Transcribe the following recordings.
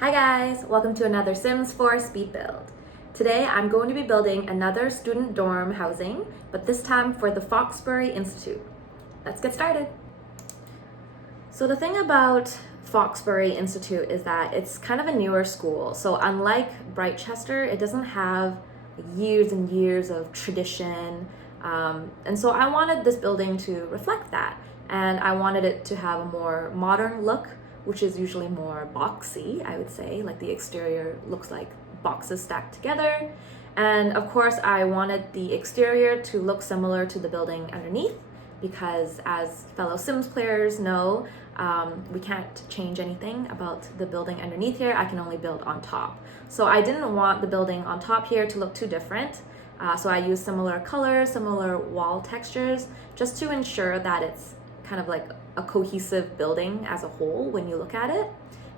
Hi guys, welcome to another Sims 4 speed build. Today I'm going to be building another student dorm housing, but this time for the Foxbury Institute. Let's get started. So the thing about Foxbury Institute is that it's kind of a newer school. So unlike Brightchester, it doesn't have years and years of tradition. And so I wanted this building to reflect that. And I wanted it to have a more modern look, which is usually more boxy, I would say. Like the exterior looks like boxes stacked together. And of course, I wanted the exterior to look similar to the building underneath, because as fellow Sims players know, we can't change anything about the building underneath here. I can only build on top. So I didn't want the building on top here to look too different. So I used similar colors, similar wall textures, just to ensure that it's kind of like a cohesive building as a whole when you look at it.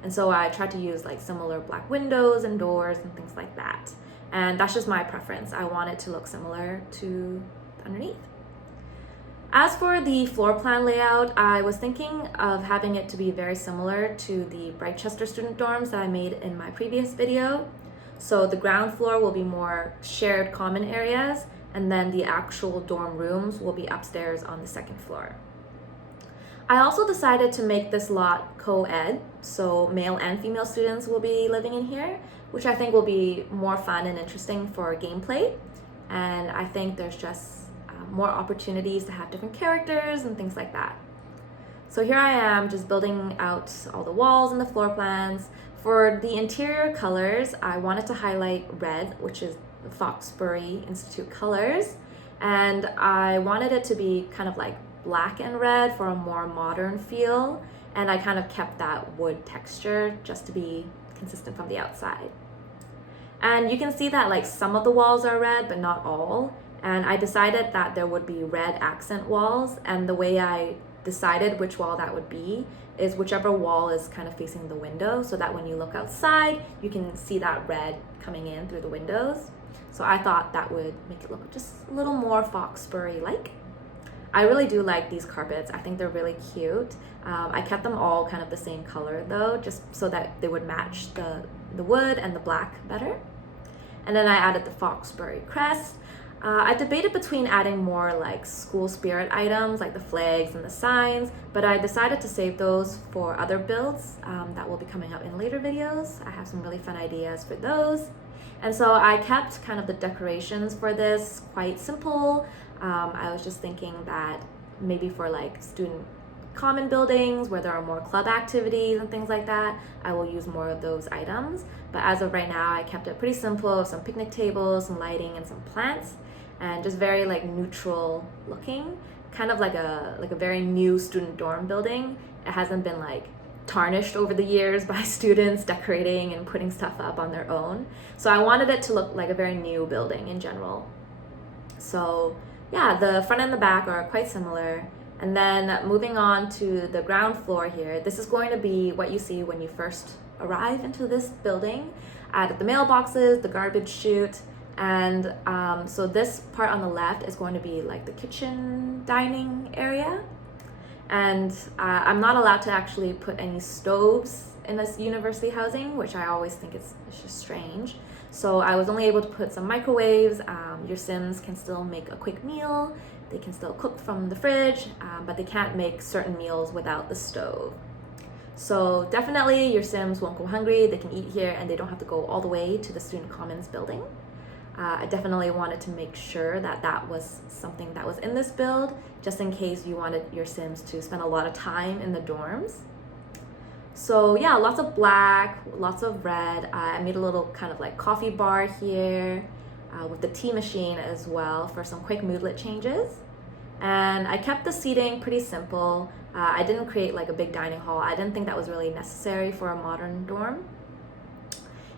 And so I tried to use like similar black windows and doors and things like that. And that's just my preference. I want it to look similar to underneath. As for the floor plan layout, I was thinking of having it to be very similar to the Brightchester student dorms that I made in my previous video. So the ground floor will be more shared common areas, and then the actual dorm rooms will be upstairs on the second floor. I also decided to make this lot co-ed, so male and female students will be living in here, which I think will be more fun and interesting for gameplay. And I think there's just more opportunities to have different characters and things like that. So here I am just building out all the walls and the floor plans. For the interior colors, I wanted to highlight red, which is the Foxbury Institute colors. And I wanted it to be kind of like black and red for a more modern feel, and I kind of kept that wood texture just to be consistent from the outside. And you can see that like some of the walls are red, but not all. And I decided that there would be red accent walls, and the way I decided which wall that would be is whichever wall is kind of facing the window, so that when you look outside, you can see that red coming in through the windows. So I thought that would make it look just a little more Foxbury-like. I really do like these carpets. I think they're really cute. I kept them all kind of the same color though, just so that they would match the wood and the black better. And then I added the Foxbury crest. I debated between adding more like school spirit items like the flags and the signs, but I decided to save those for other builds that will be coming up in later videos. I have some really fun ideas for those. And so I kept kind of the decorations for this quite simple. I was just thinking that maybe for like student common buildings where there are more club activities and things like that, I will use more of those items. But as of right now, I kept it pretty simple, some picnic tables, some lighting, and some plants, and just very like neutral looking, kind of like a very new student dorm building. It hasn't been like tarnished over the years by students decorating and putting stuff up on their own. So I wanted it to look like a very new building in general. So yeah, the front and the back are quite similar. And then moving on to the ground floor here, this is going to be what you see when you first arrive into this building. I added the mailboxes, the garbage chute, and so this part on the left is going to be like the kitchen dining area. And I'm not allowed to actually put any stoves in this university housing, which I always think it's just strange. So I was only able to put some microwaves. Your Sims can still make a quick meal. They can still cook from the fridge, but they can't make certain meals without the stove. So definitely your Sims won't go hungry. They can eat here and they don't have to go all the way to the Student Commons building. I definitely wanted to make sure that that was something that was in this build, just in case you wanted your Sims to spend a lot of time in the dorms. So yeah, lots of black, lots of red. I made a little kind of like coffee bar here with the tea machine as well for some quick moodlet changes. And I kept the seating pretty simple. I didn't create like a big dining hall. I didn't think that was really necessary for a modern dorm.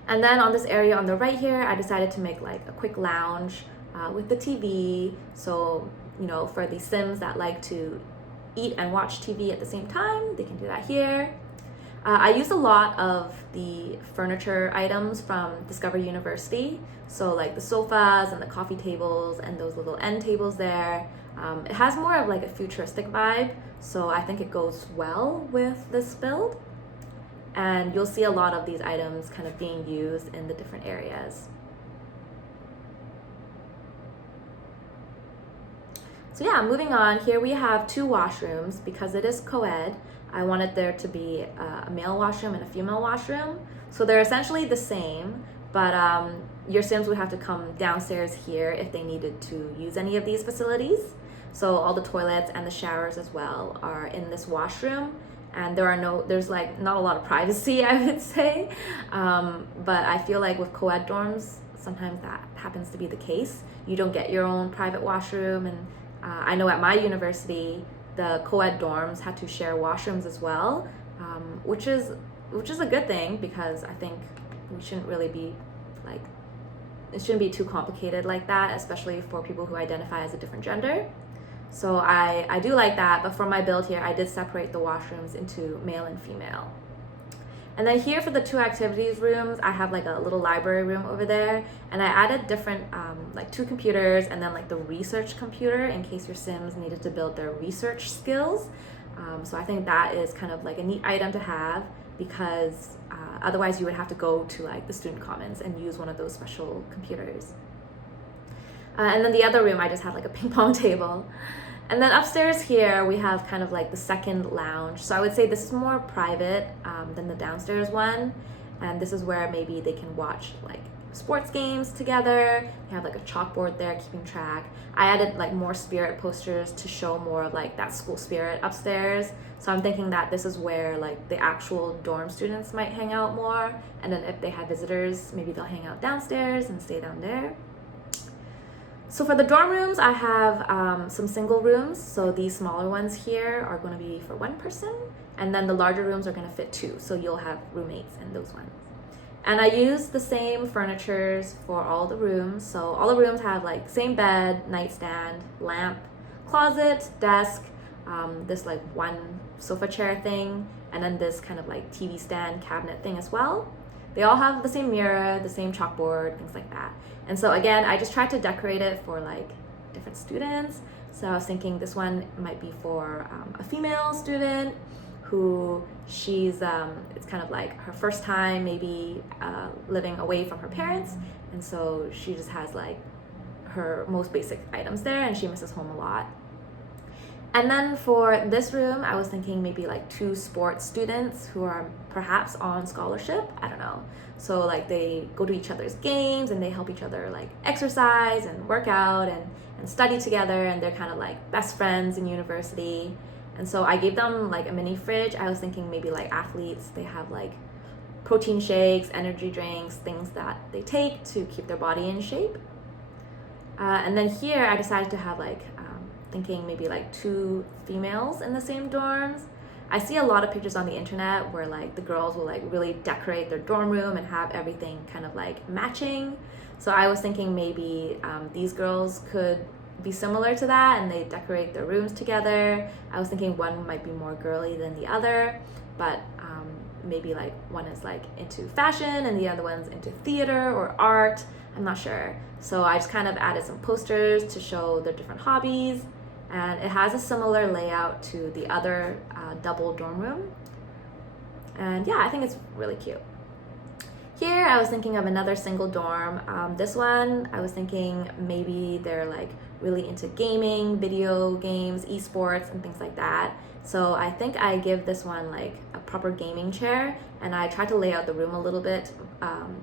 And then on this area on the right here, I decided to make like a quick lounge with the TV. So, you know, for the Sims that like to eat and watch TV at the same time, they can do that here. I used a lot of the furniture items from Discover University. So like the sofas and the coffee tables and those little end tables there. It has more of like a futuristic vibe, so I think it goes well with this build. and you'll see a lot of these items kind of being used in the different areas. So yeah, moving on, here we have 2 washrooms. Because it is co-ed, I wanted there to be a male washroom and a female washroom. So they're essentially the same, but your Sims would have to come downstairs here if they needed to use any of these facilities. So all the toilets and the showers as well are in this washroom, and there's like not a lot of privacy, I would say. But I feel like with co-ed dorms, sometimes that happens to be the case. You don't get your own private washroom, and I know at my university, the co-ed dorms had to share washrooms as well, which is a good thing, because I think we shouldn't really be like, it shouldn't be too complicated like that, especially for people who identify as a different gender. So I do like that, but for my build here, I did separate the washrooms into male and female. And then here for the 2 activities rooms, I have like a little library room over there, and I added different like 2 computers, and then like the research computer in case your Sims needed to build their research skills. So I think that is kind of like a neat item to have, because otherwise you would have to go to like the student commons and use one of those special computers. And then the other room, I just had like a ping pong table. And then upstairs here, we have kind of like the second lounge. So I would say this is more private than the downstairs one. And this is where maybe they can watch like sports games together. They have like a chalkboard there keeping track. I added like more spirit posters to show more of like that school spirit upstairs. So I'm thinking that this is where like the actual dorm students might hang out more. And then if they have visitors, maybe they'll hang out downstairs and stay down there. So for the dorm rooms, I have some single rooms. So these smaller ones here are going to be for 1 person, and then the larger rooms are going to fit 2. So you'll have roommates in those ones. And I used the same furnitures for all the rooms. So all the rooms have like same bed, nightstand, lamp, closet, desk, this like 1 sofa chair thing, and then this kind of like TV stand cabinet thing as well. They all have the same mirror, the same chalkboard, things like that. And so again, I just tried to decorate it for like different students. So I was thinking this one might be for a female student who it's kind of like her first time maybe living away from her parents. And so she just has like her most basic items there, and she misses home a lot. And then for this room, I was thinking maybe like 2 sports students who are perhaps on scholarship. I don't know. So like they go to each other's games and they help each other like exercise and work out and study together, and they're kind of like best friends in university. And so I gave them like a mini fridge. I was thinking maybe like athletes, they have like protein shakes, energy drinks, things that they take to keep their body in shape. And then here I decided to have like thinking maybe like 2 females in the same dorms. I see a lot of pictures on the internet where like the girls will like really decorate their dorm room and have everything kind of like matching. So I was thinking maybe these girls could be similar to that, and they decorate their rooms together. I was thinking one might be more girly than the other, but maybe like one is like into fashion and the other one's into theater or art. I'm not sure. So I just kind of added some posters to show their different hobbies. And it has a similar layout to the other double dorm room. And yeah, I think it's really cute. Here, I was thinking of another single dorm. This one, I was thinking maybe they're like really into gaming, video games, esports, and things like that. So I think I give this one like a proper gaming chair, and I tried to lay out the room a little bit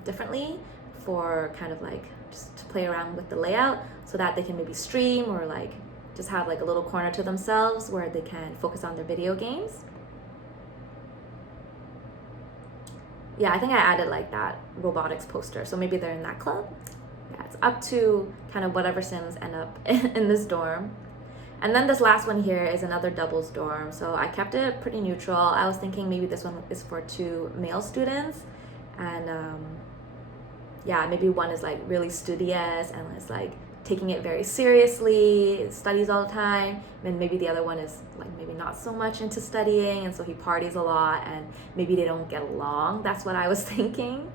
differently for kind of like just to play around with the layout so that they can maybe stream or like just have like a little corner to themselves where they can focus on their video games. Yeah, I think I added like that robotics poster, so maybe they're in that club. Yeah, it's up to kind of whatever Sims end up in this dorm. And then this last one here is another doubles dorm, so I kept it pretty neutral. I was thinking maybe this one is for 2 male students, and yeah, maybe one is like really studious and is like taking it very seriously, studies all the time, and maybe the other one is like maybe not so much into studying, and so he parties a lot and maybe they don't get along. That's what I was thinking.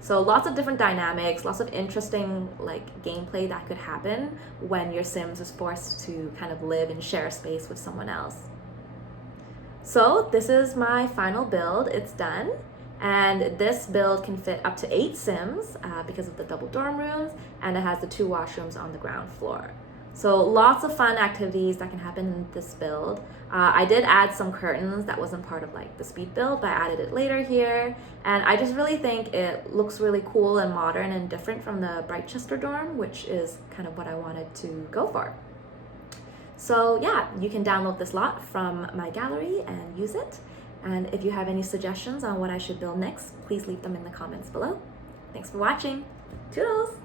So lots of different dynamics, lots of interesting like gameplay that could happen when your Sims is forced to kind of live and share space with someone else. So this is my final build. It's done. And this build can fit up to 8 Sims because of the double dorm rooms, and it has the 2 washrooms on the ground floor. So lots of fun activities that can happen in this build. I did add some curtains that wasn't part of like the speed build, but I added it later here. And I just really think it looks really cool and modern and different from the Brightchester dorm, which is kind of what I wanted to go for. So yeah, you can download this lot from my gallery and use it. And if you have any suggestions on what I should build next, please leave them in the comments below. Thanks for watching. Toodles!